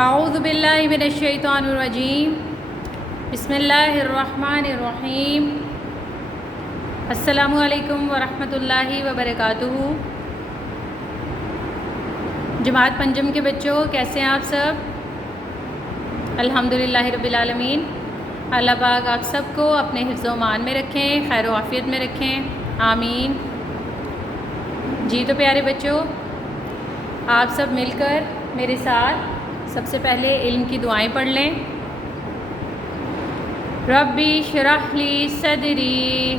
اعوذ باللہ من الشیطان الرجیم بسم اللہ الرحمن الرحیم السلام علیکم ورحمۃ اللہ وبرکاتہ۔ جماعت پنجم کے بچوں، کیسے ہیں آپ سب؟ الحمدللہ رب العالمین۔ اللہ پاک آپ سب کو اپنے حفظ و امان میں رکھیں، خیر و عافیت میں رکھیں، آمین۔ جی تو پیارے بچوں، آپ سب مل کر میرے ساتھ سب سے پہلے علم کی دعائیں پڑھ لیں۔ ربی اشرح لی صدری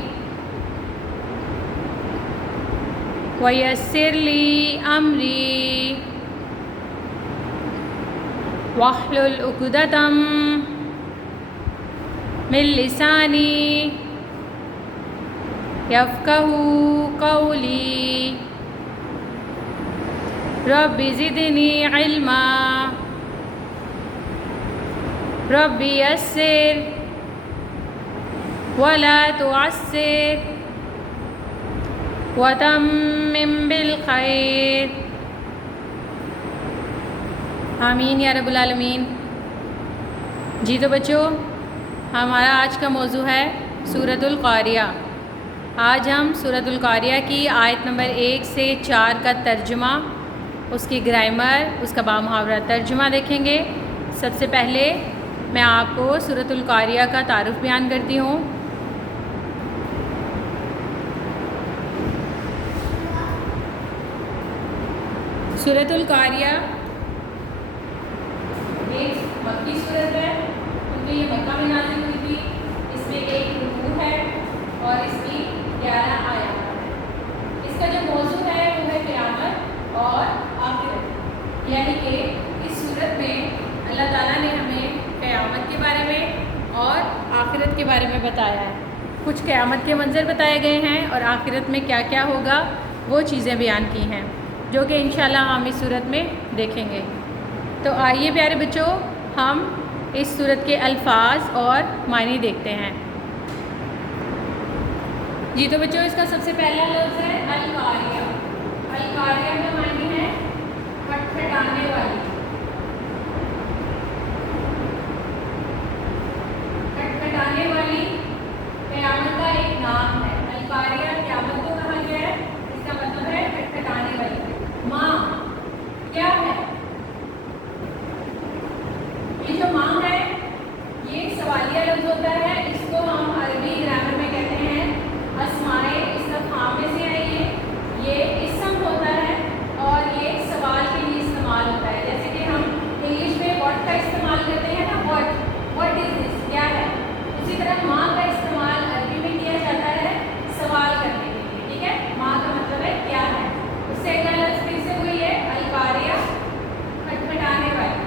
ویسر لی امری واحلل عقدۃ من لسانی یفقہوا قولی رب زدنی علما رب یسر ولا تعسر وتمم بالخیر، آمین یا رب العالمین۔ جی تو بچوں، ہمارا آج کا موضوع ہے سورۃ القاریہ۔ آج ہم سورۃ القاریہ کی آیت نمبر 1 سے 4 کا ترجمہ، اس کی گرامر، اس کا بامحاورہ ترجمہ دیکھیں گے۔ سب سے پہلے میں آپ کو سورۃ القاریہ کا تعارف بیان کرتی ہوں۔ سورۃ القاریہ ایک مکی سورت ہے، کیونکہ یہ مکہ میں نازل ہوئی تھی۔ اس میں ایک رکوع ہے اور اس کی 11 آیات ہیں۔ اس کا جو موضوع ہے وہ ہے قیامت اور آخرت، یعنی کہ اس سورت میں اللہ تعالیٰ نے ہمیں قیامت کے بارے میں اور آخرت کے بارے میں بتایا ہے۔ کچھ قیامت کے منظر بتائے گئے ہیں اور آخرت میں کیا کیا ہوگا وہ چیزیں بیان کی ہیں، جو کہ انشاءاللہ ہم اس سورت میں دیکھیں گے۔ تو آئیے پیارے بچوں، ہم اس سورت کے الفاظ اور معنی دیکھتے ہیں۔ جی تو بچوں، اس کا سب سے پہلا لفظ ہے القاریہ۔ القاریہ کا معنی ہے کھٹکھٹانے والی۔ کھٹکھٹانے والی قیامت کا ایک نام ہے۔ القاریہ قیامت کو کہا گیا ہے، اس کا مطلب ہے کھٹکھٹانے والی۔ ماں کیا ہے؟ یہ جو ماں ہے یہ سوالیہ لفظ ہوتا ہے، اس کو ہم عربی گرامر میں کہتے ہیں اسمائے استفہام میں سے ہے۔ یہ اسم ہوتا ہے اور یہ سوال کے لیے استعمال ہوتا ہے۔ جیسے کہ ہم انگلش میں واٹ کا استعمال کرتے ہیں نا، واٹ از دس، کیا ہے، اسی طرح ماں کا استعمال عربی میں کیا جاتا ہے سوال کرنے کے لیے۔ ٹھیک ہے، ماں کا مطلب ہے کیا ہے۔ اس سے اگلا لفظ پھر سے وہی ہے القاریہ، کھٹکھٹانے والی۔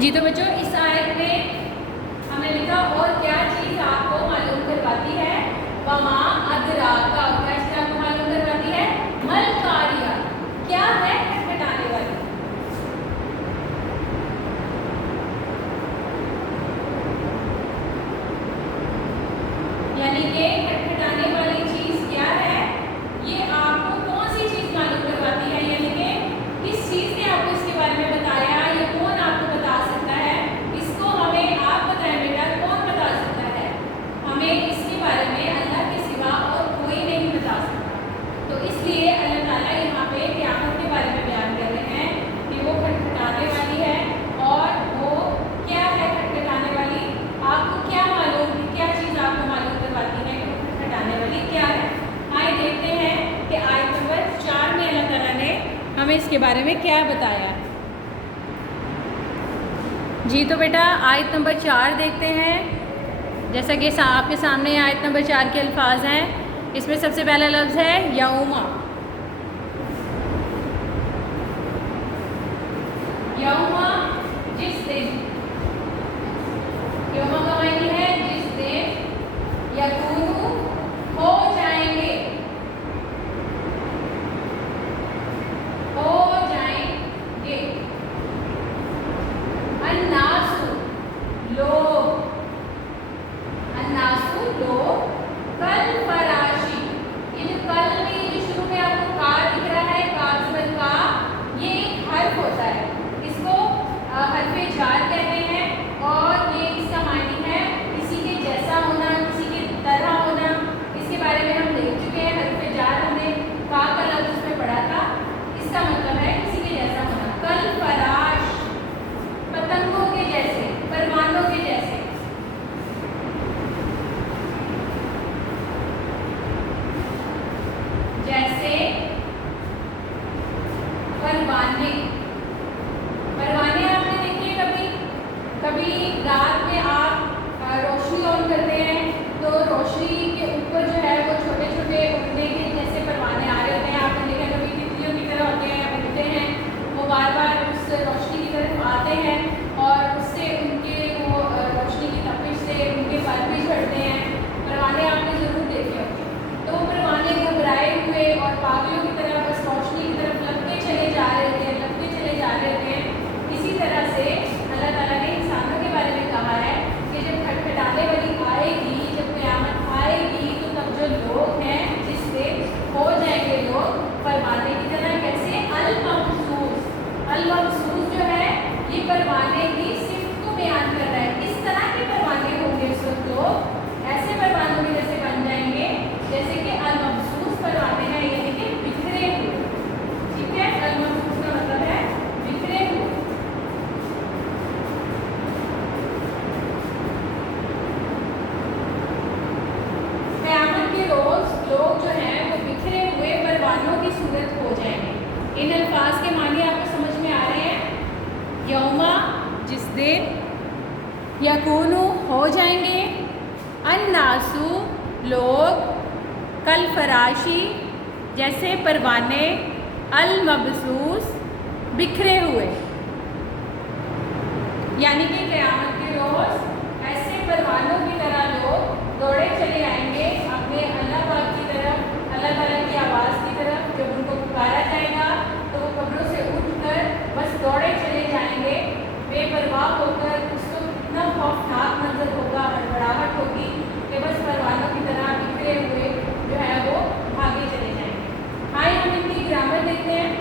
جی تو بچوں اس آیت میں ہم نے لکھا اور کیا چیز آپ کو معلوم کرواتی ہے، وما ادراکا، کیا چیز آپ کو معلوم کرواتی ہے، مل قاریہ، کیا ہے کھٹکھٹانے والی۔ یعنی کہ کھٹکھٹانے والی چیز کیا ہے، یہ آپ کو کون سی چیز معلوم کرواتی ہے، یعنی کہ کس چیز نے آپ کو اس کے بارے میں بتایا، یہ کون آپ کو بتا سکتا ہے، اس کو ہمیں آپ بتائیں بیٹا کون بتا سکتا ہے، ہمیں اس کے بارے میں اللہ کے سوا اور کوئی نہیں بتا سکتا۔ تو اس لیے اللہ تعالیٰ یہاں پہ قیامت کے بارے میں بیان کر رہے ہیں کہ وہ کھٹکھٹانے والی ہے، اور وہ کیا ہے کھٹکھٹانے والی، آپ کو کیا معلوم، کیا چیز آپ کو معلوم کرواتی ہے کہ کھٹکھٹانے والی کیا ہے۔ آئے دیکھتے ہیں کہ آیت نمبر 4 میں اللہ تعالیٰ نے ہمیں اس کے بارے میں کیا بتایا ہے۔ جی تو بیٹا آیت نمبر 4 دیکھتے ہیں، جیسا کہ آپ کے سامنے آیت نمبر 4 کے الفاظ ہیں۔ اس میں سب سے پہلا لفظ ہے یوما۔ یوما جس دن، یوما کا معنی ہے جس دن، یکونو ہو جائیں گے، ہو جائیں گے، الناسو لوگ، الناسو لوگ، کل فراشی، یہ جو کل میں جو شروع میں آپ کو کا دکھ رہا ہے، کاذبل کا، یہ ایک حرف ہوتا ہے، اس کو حرف جار کہتے ہیں، اور یہ اس کا معنی ہے کسی کے جیسا ہونا، کسی کے طرح ہونا۔ اس کے بارے میں ہم دیکھ چکے ہیں، حرف جار ہم نے کا لفظ اس میں پڑھا تھا، اس کا مطلب ہے کسی کے جیسا ہونا۔ کل فراش، پتنگوں کے جیسے، پروانوں کے جیسے۔ جیسے پروانے، پروانے آپ نے دیکھے کبھی، کبھی رات میں آپ روشنی آن کرتے ہیں تو روشنی کے اوپر جو ہے وہ چھوٹے چھوٹے اڑنے کے جیسے پروانے آ رہے ہوتے ہیں، آپ نے دیکھا کبھی تتلیوں کی طرح ہوتے ہیں، اڑتے ہیں، وہ بار بار اس روشنی کی طرف آتے ہیں اور اس سے ان کے وہ روشنی کی تپش سے ان کے پر بھی جھڑتے ہیں۔ پروانے آپ نے ضرور دیکھے ہوتے ہیں، تو وہ پروانے گھبرائے ہوئے اور پاگلوں کی طرح بس روشنی کی طرف لپکے چلے جا رہے ہوتے ہیں، لپکے چلے جا رہے ہوتے ہیں۔ اسی طرح سے اللہ تعالیٰ نے انسانوں کے بارے میں کہا ہے کہ جب کھٹکھٹانے والی آئے گی، جب قیامت آئے گی، تو تب جو لوگ ہیں جس سے ہو جائیں گے لوگ پروانے کی طرح، کیسے المبسوس، المبسوس جو ہے یہ پروانے کی صفت کو بیان کر رہا ہے، اس طرح کے پروانے ہوں گے اس وقت لوگ، ایسے پروانوں کے جیسے بن جائیں گے جیسے کہ المبسوس پروانے ہیں، یعنی کہ بکھرے ہوئے، ٹھیک ہے، المبسوس کا مطلب ہے بکھرے ہوئے۔ قیامت کے روز لوگ جو ہیں وہ بکھرے ہوئے پروانوں کی صورت ہو جائیں گے۔ ان الفاظ کے معنی آپ کو سمجھ میں آ رہے ہیں، یوما جس دن، یکونو ہو جائیں گے، الناسو لوگ، کل فراشی جیسے پروانے، المبسوس بکھرے ہوئے، یعنی کہ قیامت کے روز ایسے پروانوں کی طرح لوگ دوڑے چلے آئیں گے اپنے اللہ پاک کی طرف، اللہ تعالیٰ کی آواز کی طرف۔ جب ان کو پکارا جائے گا تو وہ قبروں سے اٹھ کر بس دوڑے چلے جائیں گے بے پرواہ ہو کر۔ اس کو اتنا خوفناک منظر ہوگا، ہڑبڑاہٹ ہوگی کہ بس پروانوں کی طرح بکھرے ہوئے جو ہے وہ بھاگے چلے جائیں گے۔ آئے ہم ان کی گرامر دیکھتے ہیں۔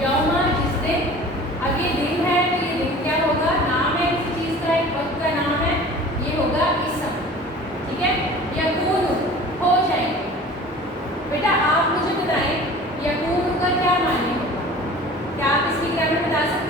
یوما جس دن، اب یہ دن ہے تو یہ دن کیا ہوگا، نام ہے کسی چیز کا، ایک وقت کا نام ہے، یہ ہوگا اسم، ٹھیک ہے۔ یکونو ہو جائیں گے، بیٹا آپ مجھے بتائیں یکونو کا کیا معنی ہوگا، کیا آپ اس کی گرامر بتا سکتے ہیں؟